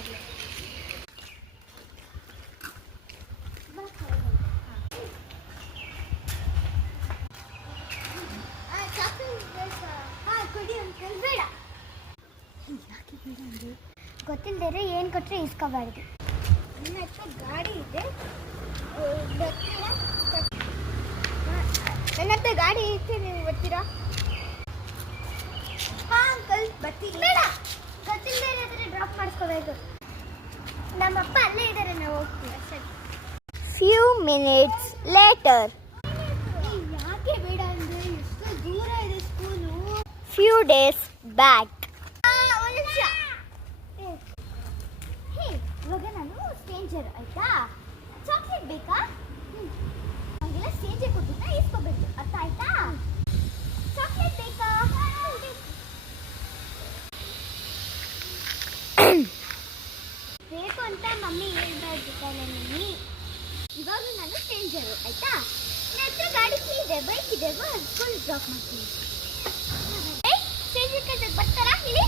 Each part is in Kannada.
ಇವಾಗಲೇ. ಬೇಡ ಗೊತ್ತಿಲ್ಲದೆ ಏನು ಕೊಟ್ಟರೆ ಇಸ್ಕೋಬಾರ್ದು. ನನ್ನ ಹತ್ರ ಗಾಡಿ ಇದೆ, ನನ್ನ ಹತ್ರ ಗಾಡಿ ಐತೆ, ನೀವು ಬರ್ತೀರಾ? ಹಾಂ ಅಂಕಲ್ ಬರ್ತೀನಿ. ಬೇಡ, ಗೊತ್ತಿಲ್ಲದೆ ಇರೋದ್ರೆ ಡ್ರಾಪ್ ಮಾಡಿಸ್ಕೋಬೇಕು. ನಮ್ಮಪ್ಪ ಅಲ್ಲೇ ಇದ್ದಾರೆ, ನಾವು ಹೋಗ್ತೀವಿ. ಸರಿ. Few minutes later. ಯಾಕೆ ಬೇಡ ಅಂದರೆ ಎಷ್ಟು ದೂರ ಇದೆ ಸ್ಕೂಲು. Few days back. ಒಂದು ನಿಮಿಷ. ಹೇ, ಇವಾಗ ನಾನು ಸ್ಟ್ರೇಂಜರ್ ಆಯ್ತಾ? ಚಾಕ್ಲೇಟ್ ಬೇಕಾ? ಹಾಗೆಲ್ಲ ಸ್ಟ್ರೇಂಜರ್ ಕೊಟ್ಟಿದ್ದ ಇಸ್ಕೋಬೇಕು, ಅರ್ಥ ಆಯ್ತಾ? ಚಾಕ್ಲೇಟ್ ಬೇಕಾ? ಬೇಕು ಅಂತ ಮಮ್ಮಿ ಹೇಳ್ಬಾರ್ದು ತಾನೆ ಮಮ್ಮಿ. ಇವಾಗ ನಾನು ಸ್ಟ್ರೇಂಜರು ಆಯ್ತಾ? ನನ್ನ ಹತ್ರ ಗಾಡಿ ಇದೆ, ಬೈಕ್ ಇದೆ, ಸ್ಕೂಲ್ ಡ್ರಾಪ್ ಮಾಡ್ತೀನಿ. ಸ್ಟ್ರೇಂಜರ್ ಕಡೆ ಬರ್ತಾರಾ ಇಲ್ಲಿ?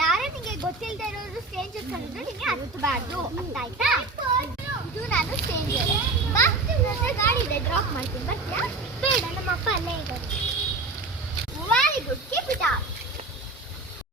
ಯಾರೇ ನಿಮಗೆ ಗೊತ್ತಿಲ್ಲದೆ ಇರೋರು ಸ್ಟ್ರೇಂಜರ್ ಕರೆದ್ರು ನಿಮಗೆ ಹತ್ತಬಾರ್ದು, ಅರ್ಥ ಆಯ್ತಾ?